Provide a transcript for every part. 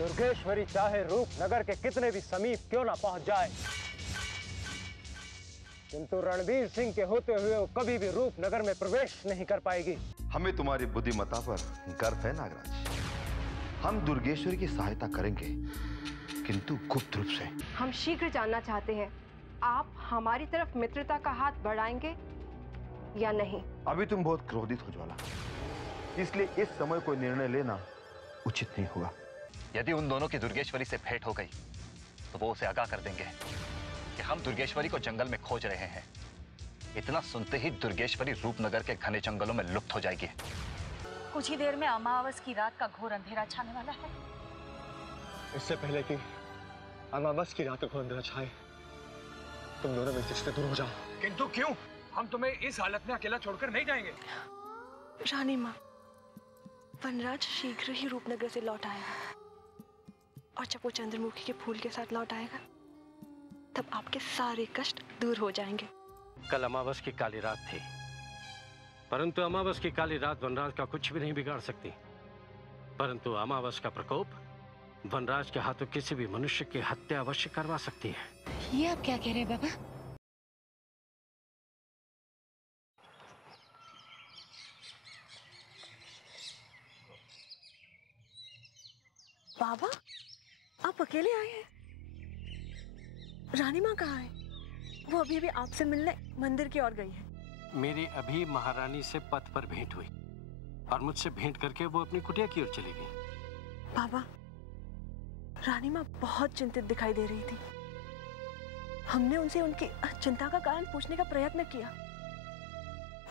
दुर्गेश्वरी चाहे रूपनगर के कितने भी समीप क्यों ना पहुंच जाए, किंतु रणवीर सिंह के होते हुए वो कभी भी रूपनगर में प्रवेश नहीं कर पाएगी। हमें तुम्हारी बुद्धिमत्ता पर गर्व है नागराज। हम दुर्गेश्वरी की सहायता करेंगे, किंतु गुप्त रूप से। हम शीघ्र जानना चाहते हैं, आप हमारी तरफ मित्रता का हाथ बढ़ाएंगे या नहीं? अभी तुम बहुत क्रोधित हो ज्वाला, इसलिए इस समय कोई निर्णय लेना उचित नहीं होगा। यदि उन दोनों की दुर्गेश्वरी से भेंट हो गई तो वो उसे आगाह कर देंगे कि हम दुर्गेश्वरी को जंगल में खोज रहे हैं। इतना सुनते ही दुर्गेश्वरी रूपनगर के घने जंगलों में लुप्त हो जाएगी। कुछ ही देर में अमावस की रात का घोर अंधेरा छाने वाला है। इससे पहले कि अमावस की रात का घोर अंधेरा छाए, तुम दोनों में से दूर हो जाओ। किंतु क्यों? हम तुम्हें इस हालत में अकेला छोड़कर नहीं जाएंगे। रानी माँ, वनराज शीघ्र ही रूपनगर से लौट आएगा, और जब वो चंद्रमुखी के फूल के साथ लौट आएगा तब आपके सारे कष्ट दूर हो जाएंगे। कल अमावस की काली रात थी, परंतु अमावस की काली रात वनराज का कुछ भी नहीं बिगाड़ सकती। परंतु अमावस का प्रकोप वनराज के हाथों किसी भी मनुष्य की हत्या अवश्य करवा सकती है। ये आप क्या कह रहे हैं बाबा? बाबा, आप अकेले आए हैं? रानी माँ कहाँ है? वो अभी अभी आपसे मिलने मंदिर की ओर गई है। मेरी अभी महारानी से पथ पर भेंट हुई और मुझसे भेंट करके वो अपनी कुटिया की ओर चली गई। बाबा, रानी माँ बहुत चिंतित दिखाई दे रही थी। हमने उनसे उनकी चिंता का कारण पूछने का प्रयत्न किया,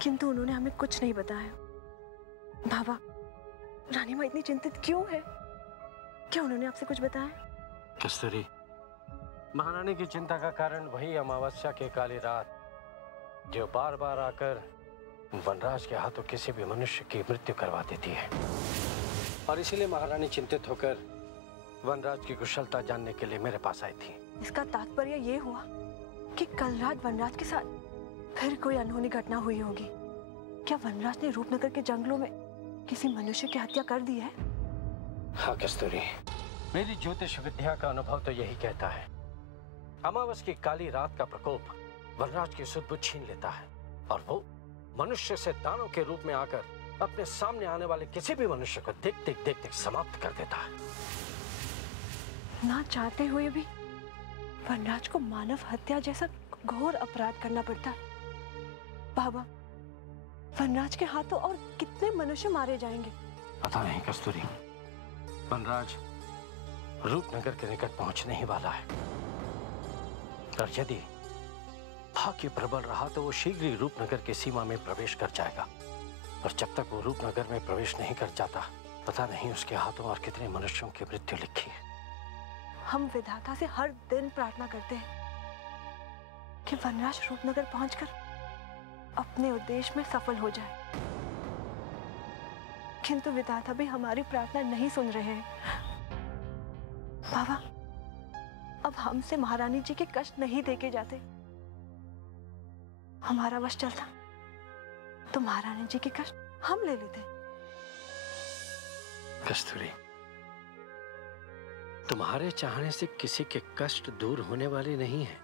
किंतु उन्होंने हमें कुछ नहीं बताया। बाबा, रानी माँ इतनी चिंतित क्यों है? क्या उन्होंने आपसे कुछ बताया? कस्तूरी, महारानी की चिंता का कारण वही अमावस्या की काली रात जो बार बार आकर वनराज के हाथों किसी भी मनुष्य की मृत्यु करवा देती है, और इसीलिए महारानी चिंतित होकर वनराज की कुशलता जानने के लिए मेरे पास आई थी। इसका तात्पर्य ये हुआ कि कल रात वनराज के साथ फिर कोई अनहोनी घटना हुई होगी। क्या वनराज ने रूपनगर के जंगलों में किसी मनुष्य की हत्या कर दी है? हाँ कस्तूरी, मेरी ज्योतिष विद्या का अनुभव तो यही कहता है। अमावस की काली रात का प्रकोप वनराज की सुध बुद्ध छीन लेता है, और वो मनुष्य से दानव के रूप में आकर अपने सामने आने वाले किसी भी मनुष्य को देख समाप्त कर देता है। ना चाहते हुए भी वनराज को मानव हत्या जैसा घोर अपराध करना पड़ता है। बाबा, वनराज के हाथों और कितने मनुष्य मारे जाएंगे? पता नहीं कस्तूरी, वनराज रूपनगर के निकट पहुंचने ही वाला है, और यदि भाग्य प्रबल रहा तो वो शीघ्र ही रूपनगर की सीमा में प्रवेश कर जाएगा। और जब तक वो रूपनगर में प्रवेश नहीं कर जाता, पता नहीं उसके हाथों और कितने मनुष्यों की मृत्यु लिखी है। हम विधाता से हर दिन प्रार्थना करते हैं कि वनराज रूपनगर पहुंचकर अपने उद्देश्य में सफल हो जाए, किंतु विधाता भी हमारी प्रार्थना नहीं सुन रहे हैं। बाबा, अब हमसे महारानी जी के कष्ट नहीं देके जाते। हमारा वश चलता तो महारानी जी के कष्ट हम ले लेते। कस्तूरी, तुम्हारे चाहने से किसी के कष्ट दूर होने वाले नहीं है।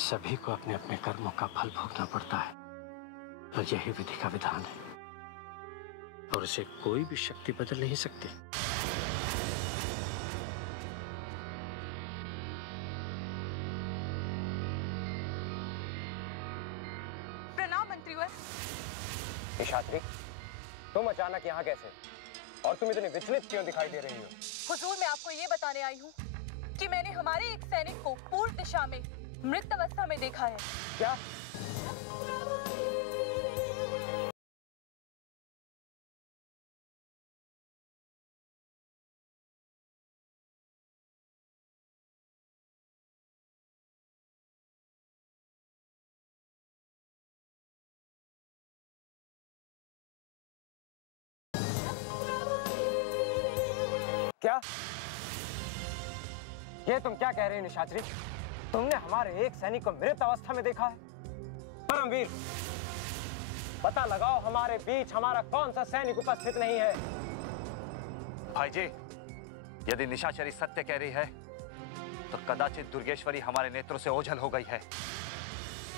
सभी को अपने अपने कर्मों का फल भोगना पड़ता है, और यही विधि का विधान है, और इसे कोई भी शक्ति बदल नहीं सकती। प्रणाम मंत्रीवर। निशात्री, तुम अचानक यहाँ कैसे? और तुम इतनी विचलित क्यों दिखाई दे रही हो? हुजूर, मैं आपको ये बताने आई हूँ कि मैंने हमारे एक सैनिक को पूर्व दिशा में मृत अवस्था में देखा है। क्या? क्या? ये तुम क्या कह रहे हो निशाचरी? तुमने हमारे एक सैनिक को मृत अवस्था में देखा है? परमवीर, पता लगाओ हमारे बीच हमारा कौन सा सैनिक उपस्थित नहीं है। भाई जी, यदि निशाचरी सत्य कह रही है तो कदाचित दुर्गेश्वरी हमारे नेत्रों से ओझल हो गई है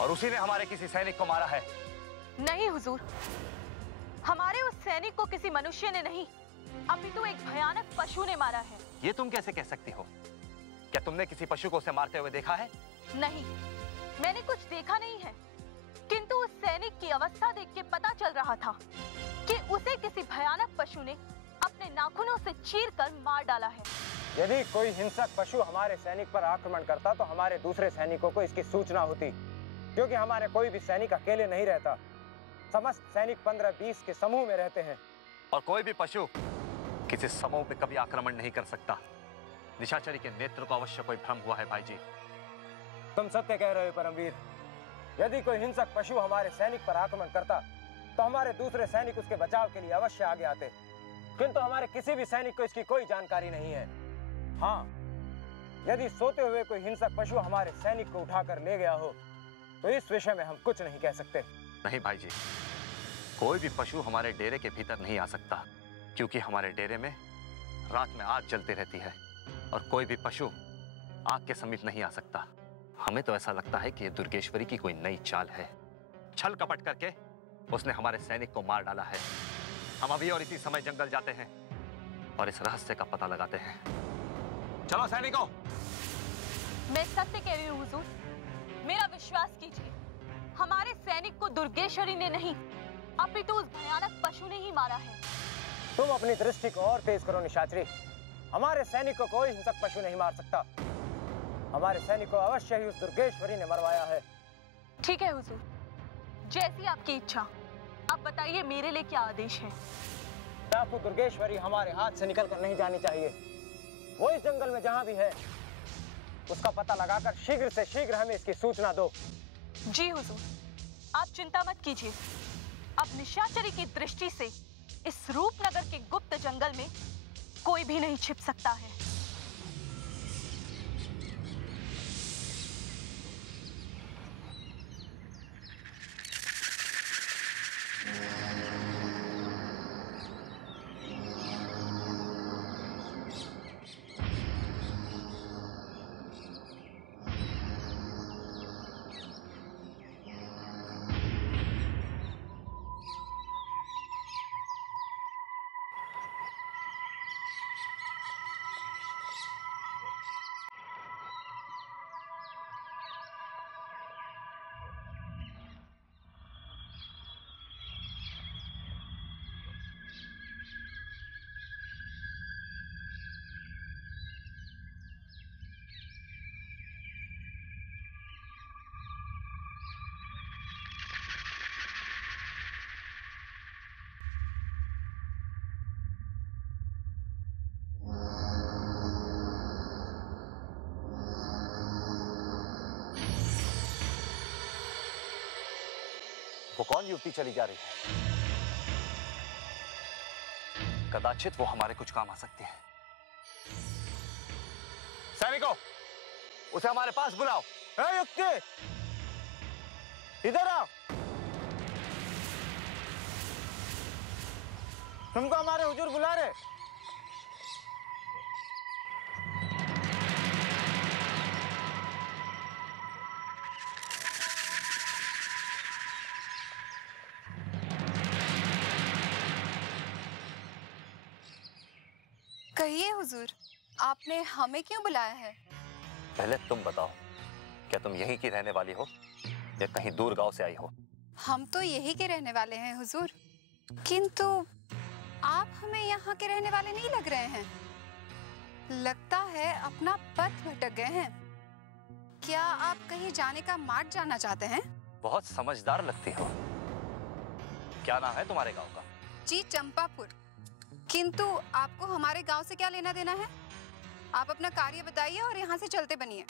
और उसी ने हमारे किसी सैनिक को मारा है। नहीं हुजूर, हमारे उस सैनिक को किसी मनुष्य ने नहीं, अपितु एक भयानक पशु ने मारा है। ये तुम कैसे कह सकती हो? क्या तुमने किसी पशु को उसे मारते हुए देखा है? नहीं, मैंने कुछ देखा नहीं है, किंतु उस सैनिक की अवस्था देख के पता चल रहा था कि उसे किसी भयानक पशु ने अपने नाखूनों से चीरकर मार डाला है। यदि कोई हिंसक पशु हमारे सैनिक पर आक्रमण करता तो हमारे दूसरे सैनिकों को इसकी सूचना होती, क्योंकि हमारे कोई भी सैनिक अकेले नहीं रहता। समस्त सैनिक 15-20 के समूह में रहते हैं। और कोई भी पशु किसी समूह पे कभी आक्रमण नहीं कर सकता। निशाचरी के नेत्र को अवश्य कोई भ्रम हुआ है भाई जी। तुम सत्य कह रहे हो परमवीर। यदि कोई हिंसक पशु हमारे सैनिक पर आक्रमण करता तो हमारे दूसरे सैनिक उसके बचाव के लिए अवश्य आगे आते, किंतु हमारे किसी भी सैनिक को इसकी कोई जानकारी नहीं है। हाँ, यदि सोते हुए कोई हिंसक पशु हमारे सैनिक को उठाकर ले गया हो तो इस विषय में हम कुछ नहीं कह सकते। नहीं भाई जी, कोई भी पशु हमारे डेरे के भीतर नहीं आ सकता, क्योंकि हमारे डेरे में रात में आग जलती रहती है और कोई भी पशु आग के समीप नहीं आ सकता। हमें तो ऐसा लगता है कि ये दुर्गेश्वरी की कोई नई चाल है। छल कपट करके उसने हमारे सैनिक को मार डाला है। हम अभी और इसी समय जंगल जाते हैं और इस रहस्य का पता लगाते हैं। चलो सैनिकों। मैं सत्य कह रही हूँ हुजूर, मेरा विश्वास कीजिए, हमारे सैनिक को दुर्गेश्वरी ने नहीं, अपितु उस भयानक पशु ने ही मारा है। तुम अपनी दृष्टि को और तेज करो निशाचरी। हमारे सैनिक को कोई हिंसक पशु नहीं मार सकता। हमारे सैनिक को अवश्य ही उस दुर्गेश्वरी ने मरवाया है। ठीक है हुजूर, जैसी आपकी इच्छा। आप बताइए मेरे लिए क्या आदेश है? आपको दुर्गेश्वरी हमारे हाथ से निकल कर नहीं जानी चाहिए। वो इस जंगल में जहां भी है उसका पता लगाकर शीघ्र से शीघ्र हमें इसकी सूचना दो। जी हुजूर, आप चिंता मत कीजिए। अब निशाचरी की दृष्टि से इस रूपनगर के गुप्त जंगल में कोई भी नहीं छिप सकता है। वो कौन युवती चली जा रही है? कदाचित वो हमारे कुछ काम आ सकती है। सैनिकों, उसे हमारे पास बुलाओ। ए युक्ति, इधर आओ। तुमको हमारे हुजूर बुला रहे। कहिए हुजूर, आपने हमें क्यों बुलाया है? पहले तुम बताओ, क्या तुम यहीं की रहने वाली हो या कहीं दूर गांव से आई हो? हम तो यहीं के रहने वाले हैं हुजूर, किंतु आप हमें यहाँ के रहने वाले नहीं लग रहे हैं। लगता है अपना पथ भटक गए हैं। क्या आप कहीं जाने का मार्ग जानना चाहते हैं? बहुत समझदार लगती हो। क्या नाम है तुम्हारे गांव का? जी चंपापुर। किंतु आपको हमारे गांव से क्या लेना देना है? आप अपना कार्य बताइए और यहाँ से चलते बनिए।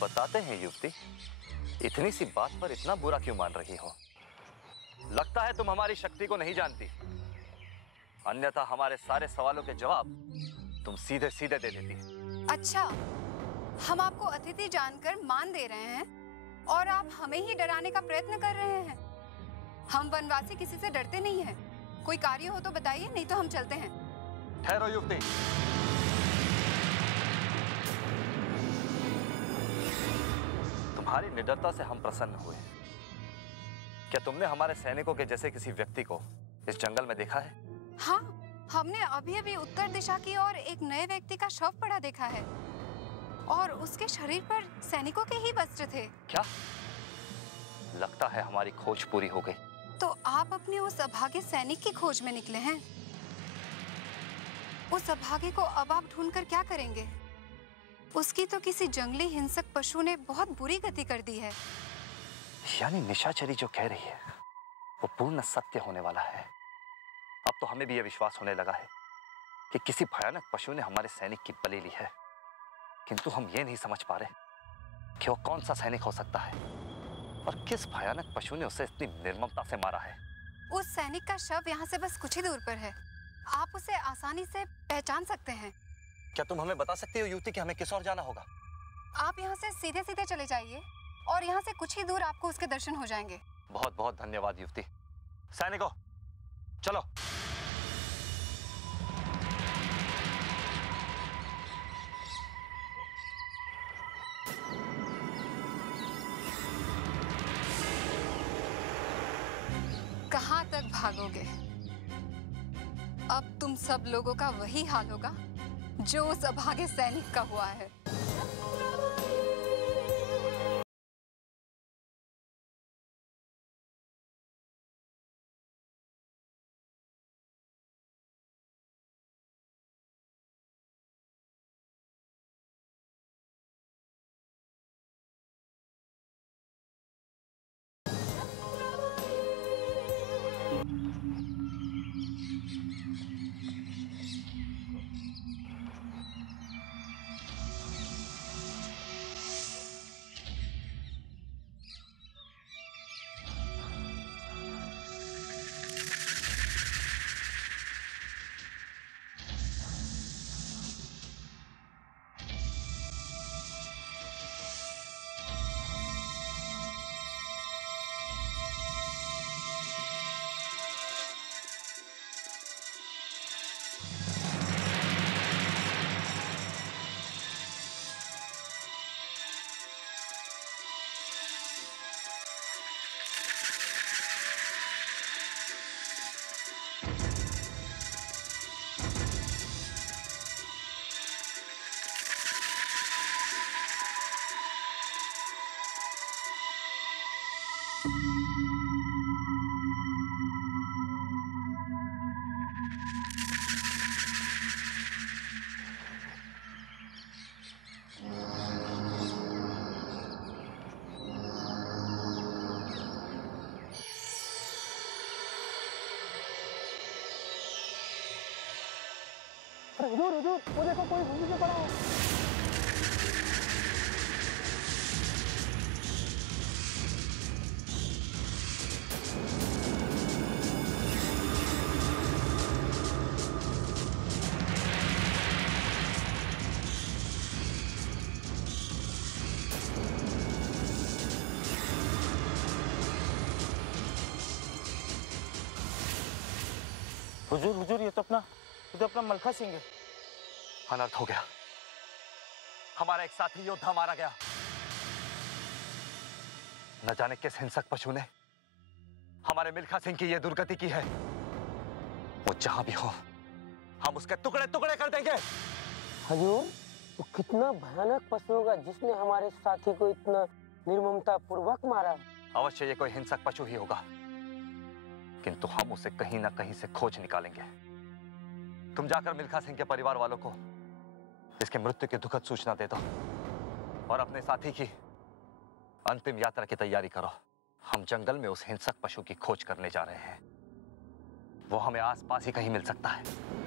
बताते हैं युवती, इतनी सी बात पर इतना बुरा क्यों मान रही हो? लगता है तुम हमारी शक्ति को नहीं जानती, अन्यथा हमारे सारे सवालों के जवाब तुम सीधे सीधे दे देती। अच्छा, हम आपको अतिथि जानकर मान दे रहे हैं और आप हमें ही डराने का प्रयत्न कर रहे हैं। हम वनवासी किसी से डरते नहीं हैं। कोई कार्य हो तो बताइए, नहीं तो हम चलते हैं। ठहरो युवती। तुम्हारी निडरता से हम प्रसन्न हुए। क्या तुमने हमारे सैनिकों के जैसे किसी व्यक्ति को इस जंगल में देखा है? हाँ, हमने अभी अभी उत्तर दिशा की ओर एक नए व्यक्ति का शव पड़ा देखा है और उसके शरीर पर सैनिकों के ही वस्त्र थे। क्या? लगता है हमारी खोज पूरी हो गई। तो आप अपने उस अभागे सैनिक की खोज में निकले हैं। उस अभागे को अब आप ढूंढकर क्या करेंगे? उसकी तो किसी जंगली हिंसक पशु ने बहुत बुरी गति कर दी है। यानी निशाचरी जो कह रही है वो पूर्ण सत्य होने वाला है। अब तो हमें भी यह विश्वास होने लगा है कि किसी भयानक पशु ने हमारे सैनिक की बलि ली है, किंतु हम ये नहीं समझ पा रहे कि वो कौन सा सैनिक हो सकता है और किस भयानक पशु ने उसे इतनी निर्ममता से मारा है। उस सैनिक का शव यहाँ से बस कुछ ही दूर पर है। आप उसे आसानी से पहचान सकते हैं। क्या तुम हमें बता सकती हो युवती कि हमें किस ओर जाना होगा? आप यहाँ से सीधे सीधे चले जाइए और यहाँ से कुछ ही दूर आपको उसके दर्शन हो जाएंगे। बहुत बहुत धन्यवाद युवती। सैनिकों, चलो। कहाँ तक भागोगे? अब तुम सब लोगों का वही हाल होगा जो उस अभागे सैनिक का हुआ है। हुजूर हुजूर, वो देखो कोई भूमि से पड़ा है। हुजूर हुजूर, ये तो अपना मलखा सिंह है। अनर्थ हो गया। हमारा एक साथी योद्धा मारा गया। न जाने किस हिंसक पशु ने हमारे मिल्खा सिंह की यह दुर्गति की है। वो जहां भी हो, हम उसके टुकड़े टुकड़े कर देंगे। हुजूर, तो कितना भयानक पशु होगा जिसने हमारे साथी को इतना निर्ममता पूर्वक मारा। अवश्य ये कोई हिंसक पशु ही होगा, किंतु हम उसे कहीं ना कहीं से खोज निकालेंगे। तुम जाकर मिल्खा सिंह के परिवार वालों को इसके मृत्यु की दुखद सूचना दे दो और अपने साथी की अंतिम यात्रा की तैयारी करो। हम जंगल में उस हिंसक पशु की खोज करने जा रहे हैं। वो हमें आसपास ही कहीं मिल सकता है।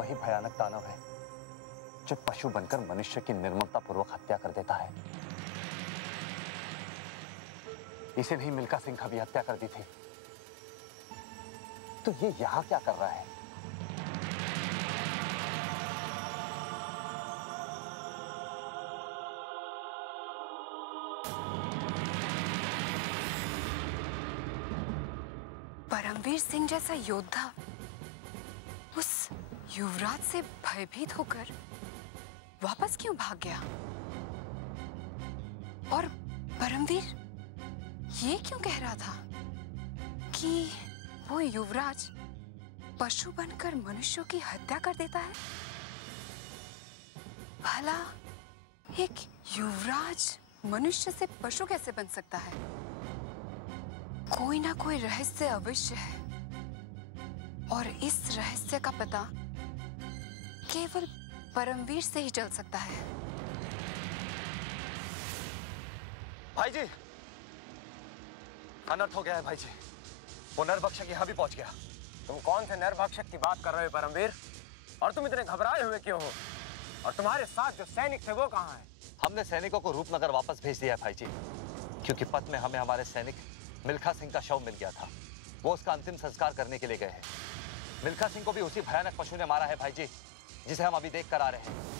वही भयानक दानव है जो पशु बनकर मनुष्य की निर्ममतापूर्वक हत्या कर देता है। इसे नहीं मिल्खा सिंह का भी हत्या कर दी थी, तो ये यहां क्या कर रहा है? परमवीर सिंह जैसा योद्धा उस युवराज से भयभीत होकर वापस क्यों भाग गया? और परमवीर ये क्यों कह रहा था कि वो युवराज पशु बनकर मनुष्यों की हत्या कर देता है? भला एक युवराज मनुष्य से पशु कैसे बन सकता है? कोई ना कोई रहस्य अवश्य है, और इस रहस्य का पता केवल परमवीर से ही चल सकता है। भाई जी, अनर्थ हो गया है भाई जी। वो नरभक्षक यहाँ भी पहुंच गया। तुम कौन से नरभक्षक की बात कर रहे हो परमवीर? और तुम इतने घबराए हुए क्यों हो? और तुम्हारे साथ जो सैनिक थे वो कहाँ हैं? हमने सैनिकों को रूपनगर वापस भेज दिया है भाई जी, क्योंकि पथ में हमें हमारे सैनिक मिल्खा सिंह का शव मिल गया था। वो उसका अंतिम संस्कार करने के लिए गए हैं। मिल्खा सिंह को भी उसी भयानक पशु ने मारा है भाई जी, जिसे हम अभी देख कर आ रहे हैं।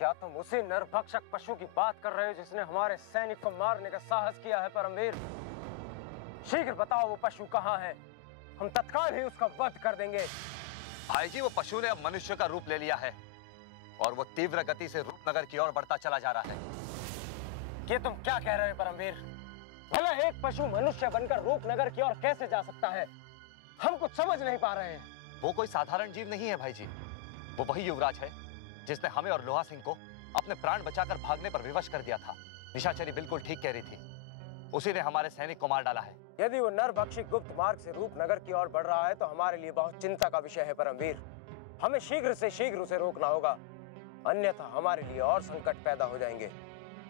क्या तुम उसी नरभक्षक पशु की बात कर रहे हो जिसने हमारे सैनिक को मारने का साहस किया है परमवीर? शीघ्र बताओ वो पशु कहाँ है, हम तत्काल ही उसका वध कर देंगे। भाई जी, वो पशु ने अब मनुष्य का रूप ले लिया है और वो तीव्र गति से रूपनगर की ओर बढ़ता चला जा रहा है। ये तुम क्या कह रहे हो परमवीर? भला एक पशु मनुष्य बनकर रूपनगर की ओर कैसे जा सकता है? हम कुछ समझ नहीं पा रहे हैं। वो कोई साधारण जीव नहीं है भाई जी, वो वही युवराज है जिसने हमें और लोहा सिंह को अपने प्राण बचाकर भागने पर विवश कर दिया था। निशाचरी बिल्कुल ठीक कह रही थी, उसी ने हमारे सैनिक को मार डाला है। यदि वो नरभक्षी गुप्त मार्ग से रूपनगर की ओर बढ़ रहा है तो हमारे लिए बहुत चिंता का विषय है परमवीर। हमें शीघ्र से शीघ्र उसे रोकना होगा, अन्यथा हमारे लिए और संकट पैदा हो जाएंगे।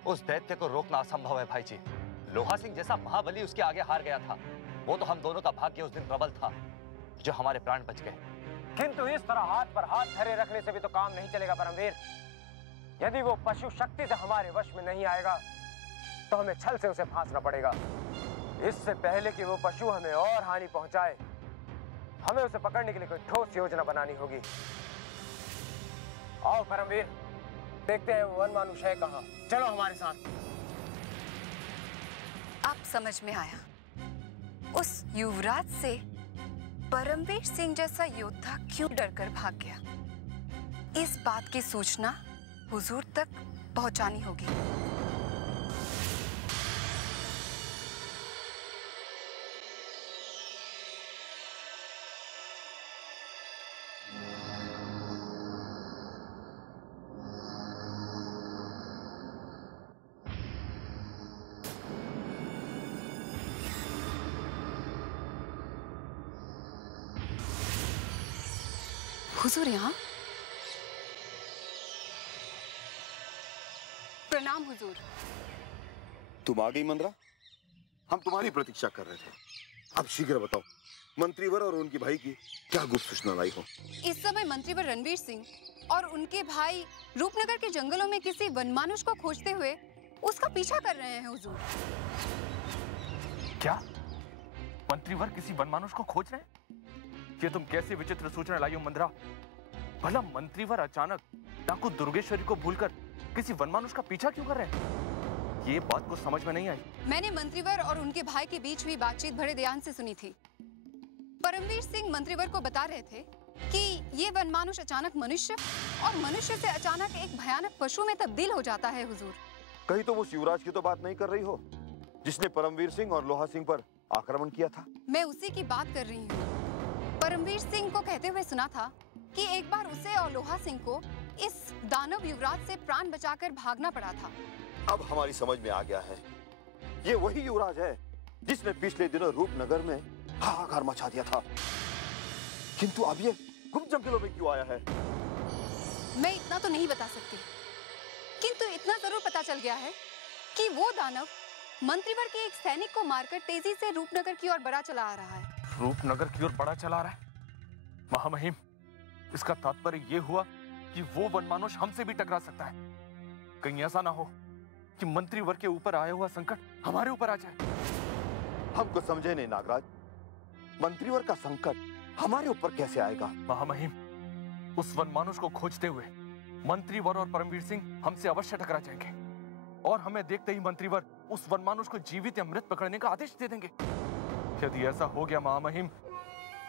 उस दैत्य को रोकना असंभव है भाई जी। लोहा सिंह जैसा महाबली उसके आगे हार गया था। वो तो हम दोनों का भाग्य उस दिन प्रबल था जो हमारे प्राण बच गए। किंतु इस तरह हाथ पर हाथ धरे रखने से भी तो काम नहीं चलेगा परमवीर। यदि वो पशु शक्ति से हमारे वश में नहीं आएगा तो हमें छल से उसे फांसना पड़ेगा। इससे पहले कि वो पशु हमें और हानि पहुंचाए, हमें उसे पकड़ने के लिए कोई ठोस योजना बनानी होगी। आओ परमवीर, देखते हैं वो वनमानुष है कहाँ। चलो हमारे साथ। अब समझ में आया, उस युवराज से परमवीर सिंह जैसा योद्धा क्यों डरकर भाग गया। इस बात की सूचना हुजूर तक पहुंचानी होगी। हुजूर यहाँ? प्रणाम हुजूर। तुम आ गई मंद्रा? हम तुम्हारी प्रतीक्षा कर रहे थे। अब शीघ्र बताओ, मंत्रीवर और उनके भाई की क्या गुप्त सूचना लाई हो? इस समय मंत्रीवर रणवीर सिंह और उनके भाई रूपनगर के जंगलों में किसी वनमानुष को खोजते हुए उसका पीछा कर रहे हैं हुजूर। क्या? मंत्रीवर किसी वनमानुष को खोज रहे हैं? ये तुम कैसी विचित्र सूचना लाई हो मंद्रा? भला मंत्रीवर अचानक डाकू दुर्गेश्वरी को भूलकर किसी वनमानुष का पीछा क्यों कर रहे हैं? ये बात को समझ में नहीं आई। मैंने मंत्रीवर और उनके भाई के बीच हुई बातचीत बड़े ध्यान से सुनी थी। परमवीर सिंह मंत्रीवर को बता रहे थे कि ये वनमानुष अचानक मनुष्य और मनुष्य से अचानक एक भयानक पशु में तब्दील हो जाता है हुजूर। कहीं तुम उस युवराज की तो बात नहीं कर रही हो जिसने परमवीर सिंह और लोहा सिंह पर आक्रमण किया था? मैं उसी की बात कर रही हूँ। परमवीर सिंह को कहते हुए सुना था कि एक बार उसे और लोहा सिंह को इस दानव युवराज से प्राण बचाकर भागना पड़ा था। अब हमारी समझ में आ गया है, ये वही युवराज है जिसने पिछले दिनों रूपनगर में हाहाकार मचा दिया था। किंतु अब ये गुप्त जंगलों में क्यों आया है? मैं इतना तो नहीं बता सकती, किंतु इतना जरूर पता चल गया है कि वो दानव मंत्रीवर के एक सैनिक को मारकर तेजी से रूपनगर की ओर बढ़ा चला आ रहा है। रूपनगर की ओर बढ़ा चला रहा है? महामहिम, इसका तात्पर्य ये हुआ कि वो वनमानुष हमसे भी टकरा सकता है। कहीं ऐसा ना हो कि मंत्रीवर के ऊपर आया हुआ संकट हमारे ऊपर आ जाए। हमको समझे नहीं नागराज, मंत्रीवर का संकट हमारे ऊपर कैसे आएगा? महामहिम, उस वनमानुष को खोजते हुए मंत्रीवर और परमवीर सिंह हमसे अवश्य टकरा जाएंगे और हमें देखते ही मंत्रीवर उस वनमानुष को जीवित या मृत पकड़ने का आदेश दे देंगे। यदि ऐसा हो गया महामहिम,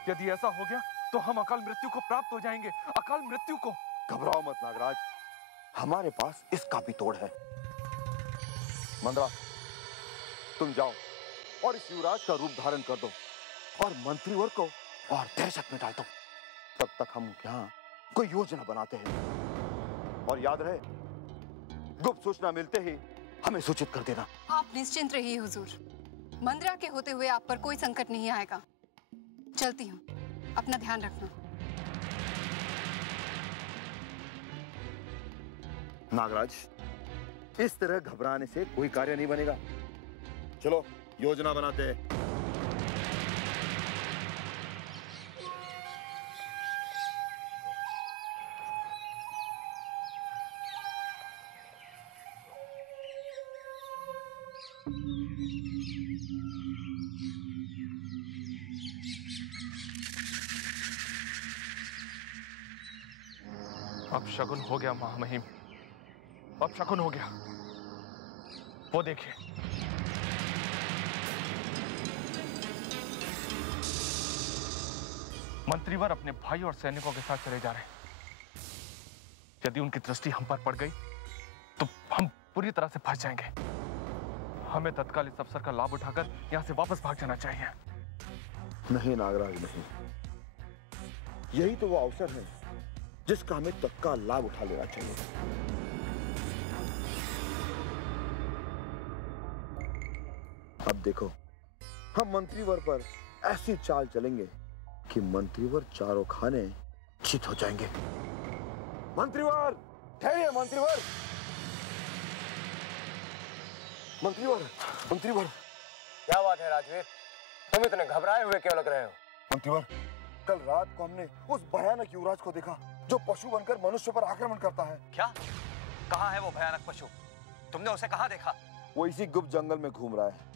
यदि ऐसा हो गया तो हम अकाल मृत्यु को प्राप्त हो जाएंगे, अकाल मृत्यु को। घबराओ मत नागराज, हमारे पास इसका भी तोड़ है। मंद्रा, तुम जाओ और इस युवराज का रूप धारण कर दो और मंत्रीवर को और दहशत में डाल दो। तब तक हम यहाँ कोई योजना बनाते हैं और याद रहे, गुप्त सूचना मिलते ही हमें सूचित कर देना। आप निश्चिंत रहिए हुजूर, मंद्रा के होते हुए आप पर कोई संकट नहीं आएगा। चलती हूँ, अपना ध्यान रखना। नागराज, इस तरह घबराने से कोई कार्य नहीं बनेगा। चलो योजना बनाते हैं। अब शगुन हो गया महामहिम, अब शगुन हो गया। वो देखिए, मंत्रीवर अपने भाई और सैनिकों के साथ चले जा रहे हैं। यदि उनकी दृष्टि हम पर पड़ गई तो हम पूरी तरह से फंस जाएंगे। हमें तत्काल इस अवसर का लाभ उठाकर यहां से वापस भाग जाना चाहिए। नहीं नागराज, नहीं, यही तो वो अवसर है जिसका हमें तत्काल लाभ उठा लेना चाहिए। अब देखो, हम मंत्रीवर पर ऐसी चाल चलेंगे कि मंत्रीवर चारों खाने चित हो जाएंगे। मंत्रीवर, ठहरिए मंत्रीवर, मंत्रीवर, मंत्रीवर। क्या बात है राजवीर, तुम इतने घबराए हुए क्यों लग रहे हो? मंत्रीवर, कल रात को हमने उस भयानक युवराज को देखा जो पशु बनकर मनुष्य पर आक्रमण करता है। क्या? कहाँ है वो भयानक पशु? तुमने उसे कहाँ देखा? वो इसी गुप्त जंगल में घूम रहा है।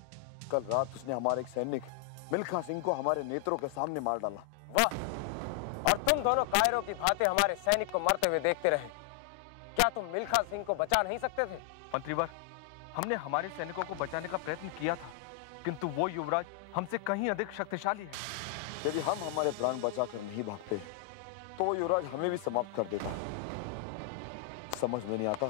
कल रात उसने हमारे एक सैनिक मिल्खा सिंह को हमारे नेत्रों के सामने मार डाला। वाह! और तुम दोनों कायरों की भांति हमारे सैनिक को मरते हुए देखते रहे। क्या तुम मिल्खा सिंह को बचा नहीं सकते थे? मंत्रीवर, हमने हमारे सैनिकों को बचाने का प्रयत्न किया था, किंतु वो युवराज हमसे कहीं अधिक शक्तिशाली है। यदि हम हमारे प्राण बचाकर नहीं भागते तो वो युवराज हमें भी समाप्त कर देता। समझ में नहीं आता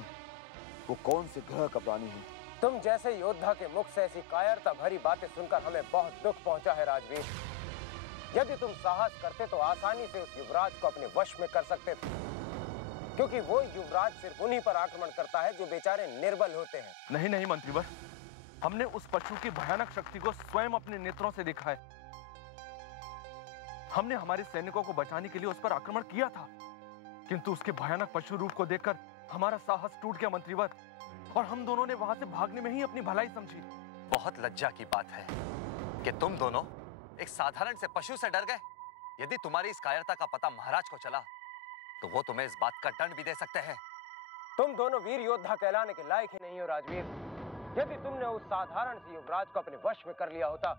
वो कौन से ग्रह का प्राणी है। तुम जैसे योद्धा के मुख से ऐसी कायरता भरी बातें सुनकर हमें बहुत दुख पहुंचा है राजवीर। यदि तुम साहस करते तो आसानी से उस युवराज को अपने वश में कर सकते थे, क्योंकि वो युवराज सिर्फ उन्हीं पर आक्रमण करता है जो बेचारे निर्बल होते हैं। नहीं नहीं मंत्रीवर, हमने उस पशु की भयानक शक्ति को स्वयं अपने नेत्रों से देखा है। हमने हमारे सैनिकों को बचाने के लिए उस पर आक्रमण किया था, किंतु उसके भयानक पशु रूप को देखकर हमारा साहस टूट गया मंत्रीवर, और हम दोनों ने वहां से भागने में ही अपनी भलाई समझी। बहुत लज्जा की बात है कि तुम दोनों एक साधारण से पशु से डर गए। यदि तुम्हारी इस कायरता का पता महाराज को चला तो वो तुम्हें इस बात का दंड भी दे सकते हैं। तुम दोनों वीर योद्धा कहलाने के लायक ही नहीं हो राजवीर। यदि तुमने उस साधारण से युवराज को अपने वश में कर लिया होता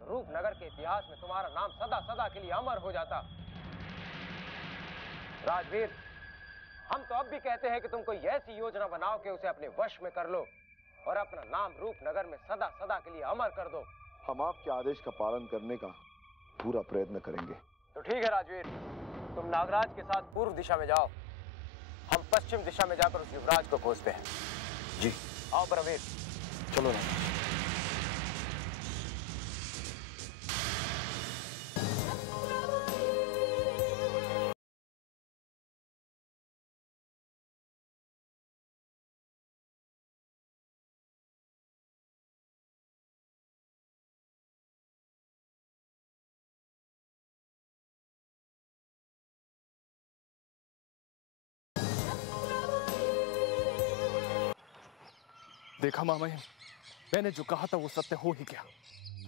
तो रूपनगर के इतिहास में तुम्हारा नाम सदा सदा के लिए अमर हो जाता। राजवीर, हम तो अब भी कहते हैं कि तुम कोई ऐसी योजना बनाओ कि उसे अपने वश में कर लो और अपना नाम रूपनगर में सदा सदा के लिए अमर कर दो। हम आपके आदेश का पालन करने का पूरा प्रयत्न करेंगे। तो ठीक है राजवीर, तुम नागराज के साथ पूर्व दिशा में जाओ, हम पश्चिम दिशा में जाकर उस युवराज को खोजते हैं। जी। आओ परमवीर, चलो ना। देखा महामहिम, मैंने जो कहा था वो सत्य हो ही गया।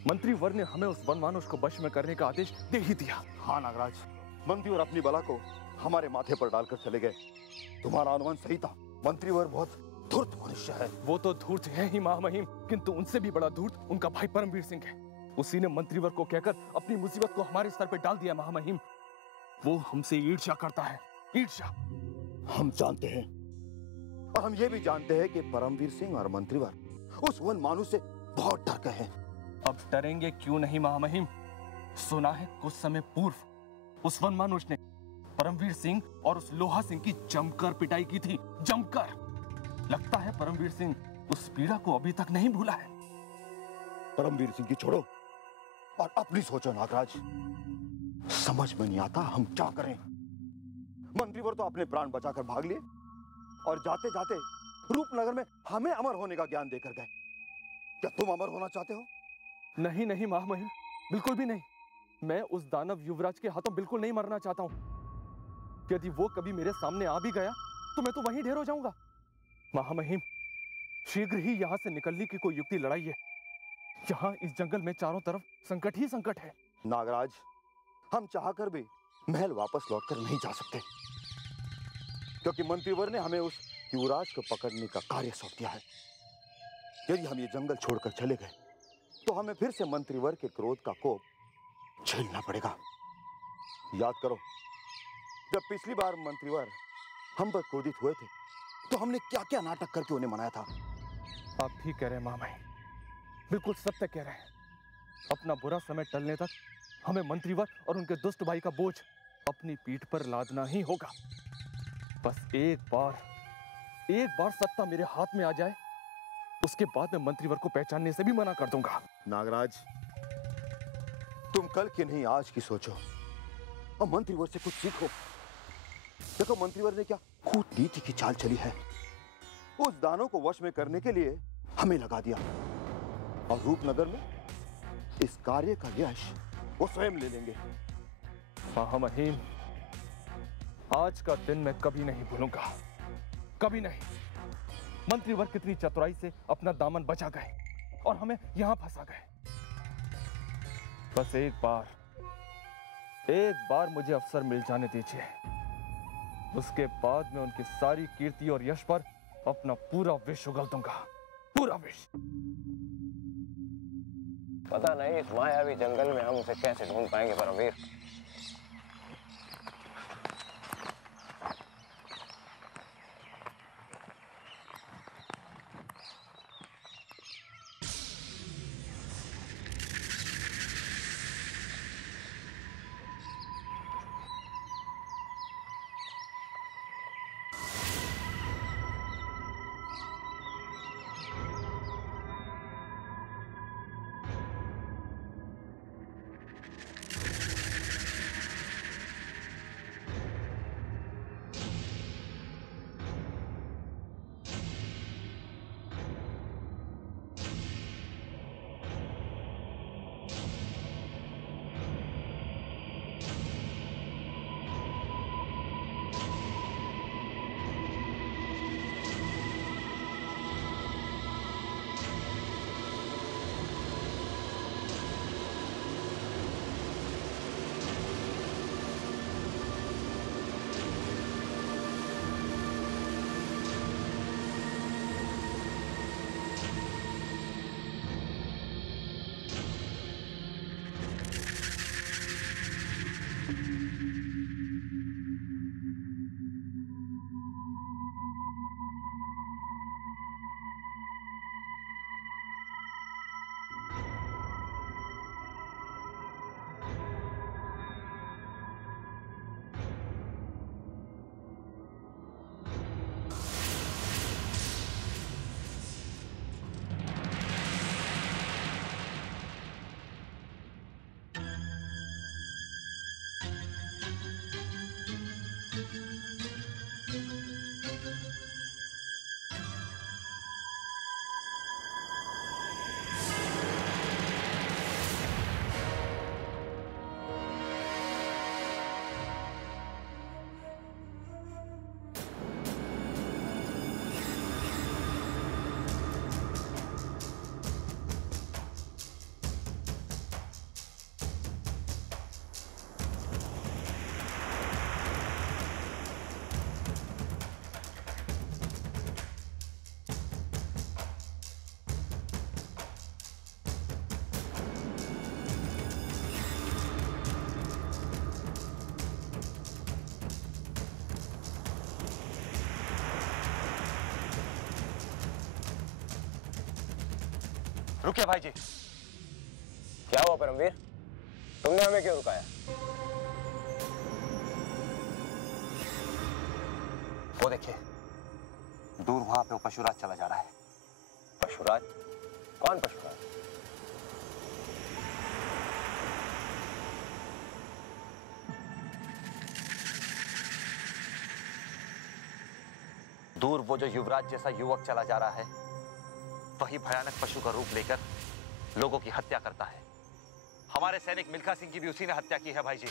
मंत्रीवर ने हमें उस वनमानुष को वश में करने का आदेश दे ही दिया। हाँ नागराज, मंत्रीवर अपनी बला को हमारे माथे पर डालकर चले गए। तुम्हारा अनुमान सही था, मंत्रीवर बहुत धूर्त मनुष्य है। वो तो धूर्त है ही महामहिम, किंतु उनसे भी बड़ा धूर्त उनका भाई परमवीर सिंह है। उसी ने मंत्रीवर को कहकर अपनी मुसीबत को हमारे सर पे डाल दिया महामहिम। वो हमसे ईर्ष्या करता है, ईर्ष्या। हम जानते हैं, और हम ये भी जानते हैं कि परमवीर सिंह और मंत्रीवर उस वन मानुष से बहुत डर गए हैं। अब डरेंगे क्यों नहीं महामहिम? सुना है कुछ समय पूर्व उस वन मानुष ने परमवीर सिंह और उस लोहा सिंह की जमकर पिटाई की थी, जमकर। लगता है परमवीर सिंह उस पीड़ा को अभी तक नहीं भूला है। परमवीर सिंह की छोड़ो और अपनी सोचो नागराज। समझ में नहीं आता हम क्या करें। मंत्रीवर तो अपने प्राण बचाकर भाग लिए और जाते जाते रूपनगर में हमें अमर होने का ज्ञान देकर गए। क्या तुम अमर होना चाहते हो? नहीं नहीं महामहिम, बिल्कुल भी नहीं। मैं उस दानव युवराज के हाथों बिल्कुल नहीं मरना चाहता हूं। यदि वो कभी मेरे सामने आ भी गया तो मैं तो वहीं ढेर हो जाऊंगा। महामहिम, शीघ्र ही यहां से निकलने की कोई युक्ति लड़ाइए। यहाँ इस जंगल में चारों तरफ संकट ही संकट है। नागराज, हम चाहकर भी महल वापस लौटकर नहीं जा सकते, क्योंकि मंत्रीवर ने हमें उस युवराज को पकड़ने का कार्य सौंप दिया है। यदि हम ये जंगल छोड़कर चले गए तो हमें फिर से मंत्रीवर के क्रोध का कोप झेलना पड़ेगा। याद करो, जब पिछली बार मंत्रीवर हम पर क्रोधित हुए थे तो हमने क्या क्या नाटक करके उन्हें मनाया था। आप ठीक कह रहे हैं महामहिम, बिल्कुल सत्य कह रहे हैं। अपना बुरा समय टलने तक हमें मंत्रीवर और उनके दुष्ट भाई का बोझ अपनी पीठ पर लादना ही होगा। बस एक बार सत्ता मेरे हाथ में आ जाए, उसके बाद मैं मंत्रीवर को पहचानने से भी मना कर दूंगा। नागराज, तुम कल की नहीं आज की सोचो और मंत्रीवर से कुछ सीखो। देखो मंत्रीवर ने क्या कूटनीति की चाल चली है। उस दानों को वश में करने के लिए हमें लगा दिया और रूपनगर में इस कार्य का यश वो स्वयं ले लेंगे। महामहिम, आज का दिन मैं कभी नहीं भूलूंगा, कभी नहीं। मंत्रीवर कितनी चतुराई से अपना दामन बचा गए और हमें यहां फंसा गए। बस एक बार मुझे अवसर मिल जाने दीजिए, उसके बाद मैं उनकी सारी कीर्ति और यश पर अपना पूरा विष उगल दूंगा, पूरा विष। पता नहीं इस मायावी जंगल में हम उसे कैसे ढूंढ पाएंगे परमवीर। रुकिए भाई जी। क्या हुआ परमवीर, तुमने हमें क्यों रुकाया? वो देखिए, दूर वहां पे वो पशुराज चला जा रहा है। पशुराज? कौन पशुराज? दूर वो जो युवराज जैसा युवक चला जा रहा है, वही भयानक पशु का रूप लेकर लोगों की हत्या करता है। हमारे सैनिक मिल्खा सिंह की भी उसी ने हत्या की है भाई जी।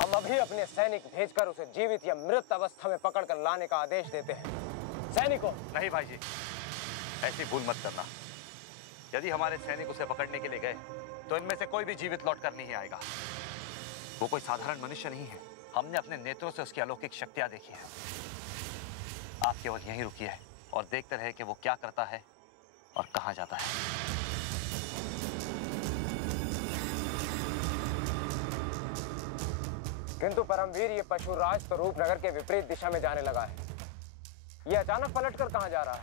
हम अभी अपने सैनिक भेजकर उसे जीवित या मृत अवस्था में पकड़कर लाने का आदेश देते हैं। सैनिकों! नहीं भाई जी, ऐसी भूल मत करना। यदि हमारे सैनिक उसे पकड़ने के लिए गए तो इनमें से कोई भी जीवित लौट कर नहीं आएगा। वो कोई साधारण मनुष्य नहीं है। हमने अपने नेत्रों से उसकी अलौकिक शक्तियां देखी है। आप केवल यहीं रुकिए और देखते रहे कि वो क्या करता है और कहां जाता है। किंतु परमवीर, ये पशुराज तो रूपनगर के विपरीत दिशा में जाने लगा है। ये अचानक पलटकर कहां जा रहा है?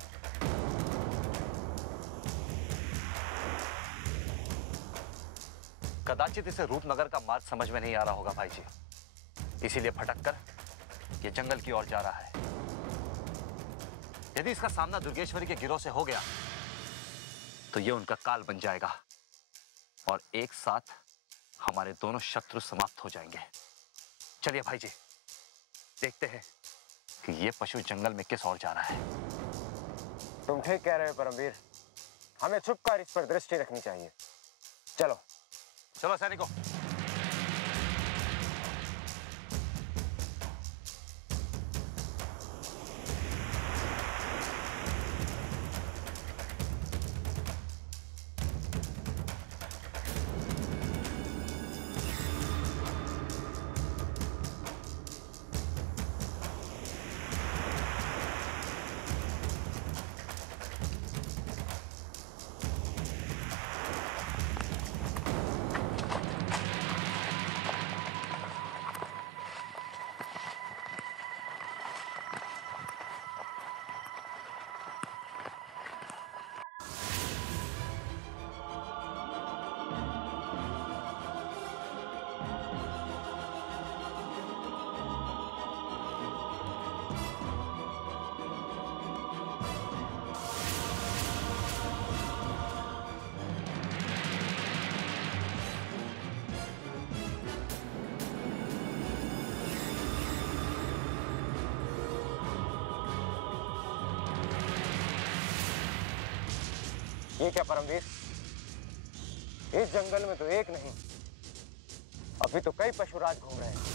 कदाचित इसे रूपनगर का मार्ग समझ में नहीं आ रहा होगा भाई जी, इसीलिए भटक कर ये जंगल की ओर जा रहा है। यदि इसका सामना दुर्गेश्वरी के गिरोह से हो गया तो ये उनका काल बन जाएगा और एक साथ हमारे दोनों शत्रु समाप्त हो जाएंगे। चलिए भाई जी, देखते हैं कि ये पशु जंगल में किस ओर जा रहा है। तुम ठीक कह रहे हो परमवीर, हमें छुपकर इस पर दृष्टि रखनी चाहिए। चलो चलो सैनिकों। ये क्या परमवीर, इस जंगल में तो एक नहीं, अभी तो कई पशुराज घूम रहे हैं।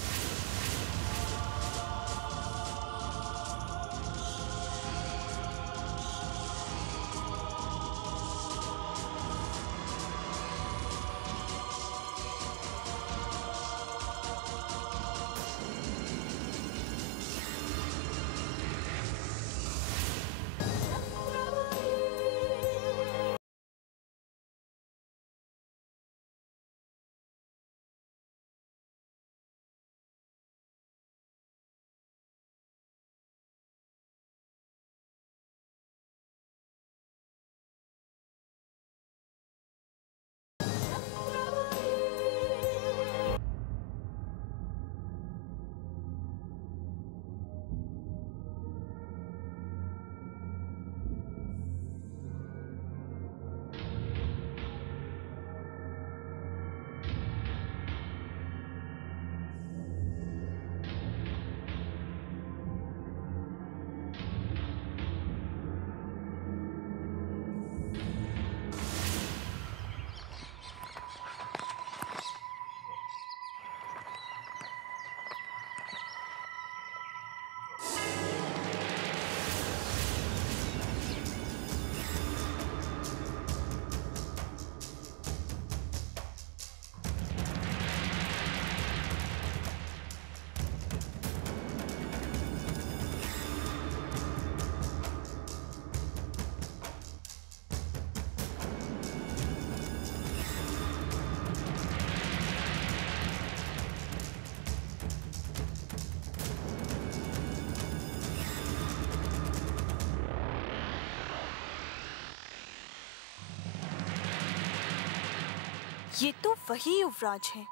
ये तो वही युवराज है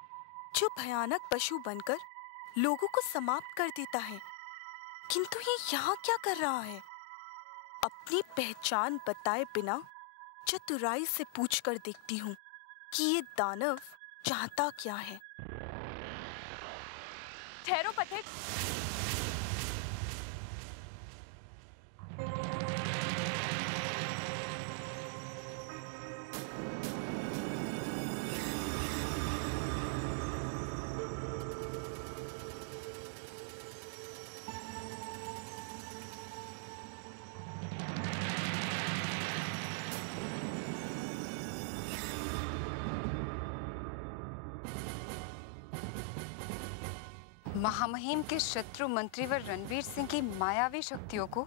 जो भयानक पशु बनकर लोगों को समाप्त कर देता है। किंतु ये यहाँ क्या कर रहा है? अपनी पहचान बताए बिना चतुराई से पूछकर देखती हूँ कि ये दानव चाहता क्या है। ठहरो पथिक। महामहिम के शत्रु मंत्रीवर रणवीर सिंह की मायावी शक्तियों को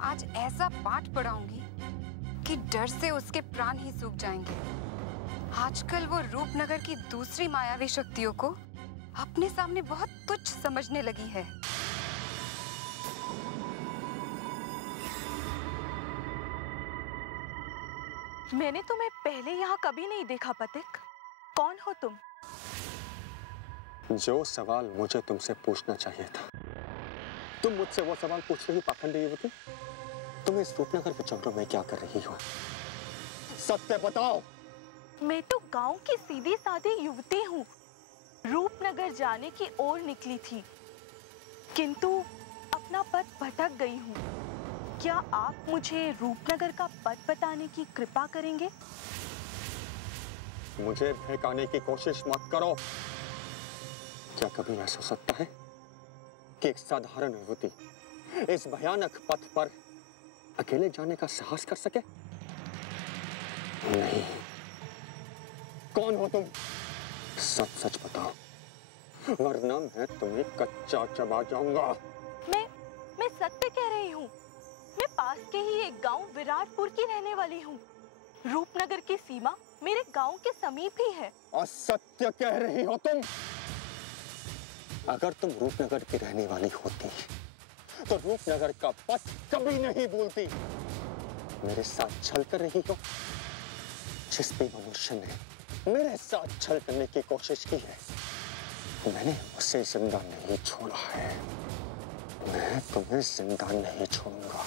आज ऐसा पाठ पढ़ाऊंगी कि डर से उसके प्राण ही सूख जाएंगे। आजकल वो रूपनगर की दूसरी मायावी शक्तियों को अपने सामने बहुत तुच्छ समझने लगी है। मैंने तुम्हें पहले यहाँ कभी नहीं देखा पथिक। कौन हो तुम? जो सवाल मुझे तुमसे पूछना चाहिए था तुम मुझसे वो सवाल पूछ रही पाखंडी युवती। तुम इस रूपनगर के जंगलों में क्या कर रही हो? सत्य बताओ। मैं तो गांव की सीधी सादी युवती हूँ। रूपनगर जाने की ओर निकली थी, किंतु अपना पथ भटक गई हूँ। क्या आप मुझे रूपनगर का पथ बताने की कृपा करेंगे? मुझे बहकाने की कोशिश मत करो। क्या कभी ऐसा हो सकता है कि एक साधारण युवती इस भयानक पथ पर अकेले जाने का साहस कर सके? नहीं। कौन हो तुम? सच सच बताओ, वरना मैं तुम्हें कच्चा चबा जाऊंगा। मैं सत्य कह रही हूँ। मैं पास के ही एक गांव विराटपुर की रहने वाली हूँ। रूपनगर की सीमा मेरे गांव के समीप ही है। असत्य कह रही हो तुम। अगर तुम रूपनगर की रहने वाली होती तो रूपनगर का पथ कभी नहीं भूलती। मेरे साथ छल कर रही हो। जिस भी मनुष्य ने मेरे साथ छल करने की कोशिश की है, मैंने उसे जिंदा नहीं छोड़ा है। मैं तुम्हें जिंदा नहीं छोड़ूंगा।